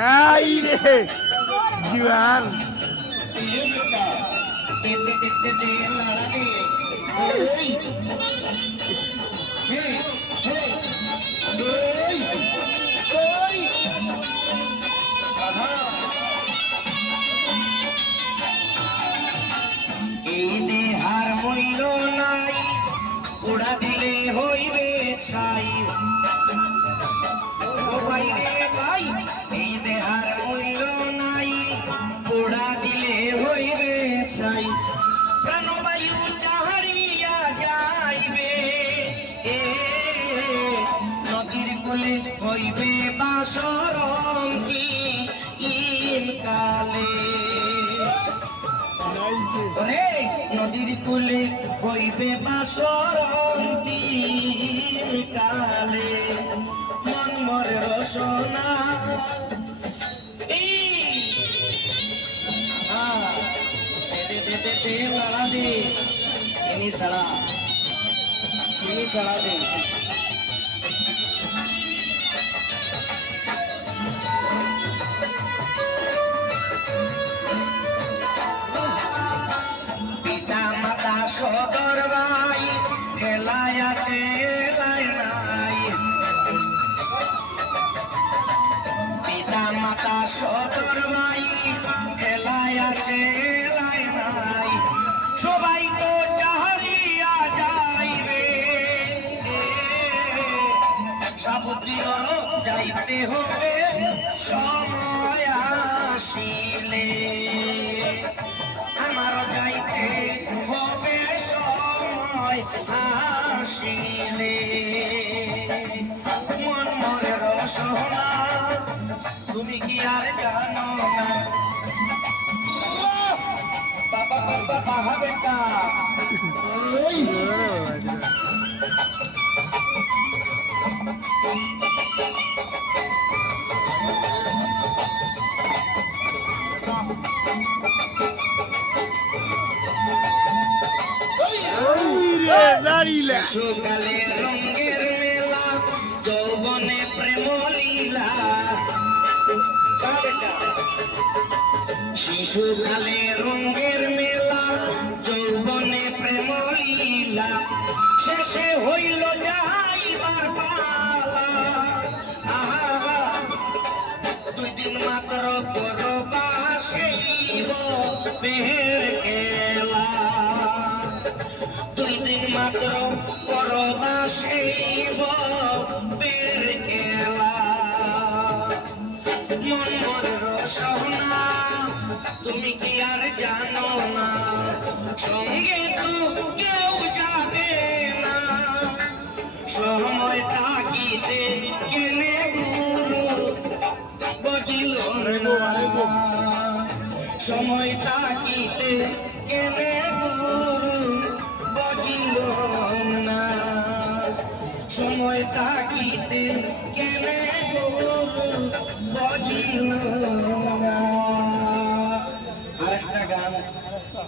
Ai রে জুয়ান এই যে হার মূল্য নাই উড়া দিলে হইবে ছাই ও ভাই রে ভাই এই যে হার মূল্য নাই উড়া দিলে হইবে ছাই প্রাণবায়ু চাহারিয়া যাইবে নদীর কূলে হইবে বাসরঙ্গী কালে নদীর কূলে হইবে বাসরন্তী কালে মন মরে রসনা লড়া দে চিনি ছাড়া দে সদর ভাই এলাই আছে এলাই নাই পিতা মাতা সদর ভাই এলাই আছে এলাই নাই সবাই তো চাহারিয়া যাইবে সাবধান যাইতে হবে সময় আসিলে আমার যাইতে হবে সময় আসিলে মন মরে রসনা তুমি কি আর জানো না বাবা বাবা বাহা বেটা শিশুকালে রঙের মেলা যৌবনে প্রেম লীলা শিশুকালে রঙের মেলা যৌবনে প্রেম লীলা শেষে হইল যাইবার পালা দুই দিন মাত্র পরবাসেইব বের খেলা দুই দিন মাত্র পরবাসেইব বের খেলা মন মন রসনা তুমি কি আর জানো না সঙ্গে তো কেউ যাবে না সময় তাকিতে কেনে গুরু বজিল না সময় তাকিতে কেনে গুরু বজিল না সময় তাকিতে কেনে গুরু বজিল না আরেকটা গান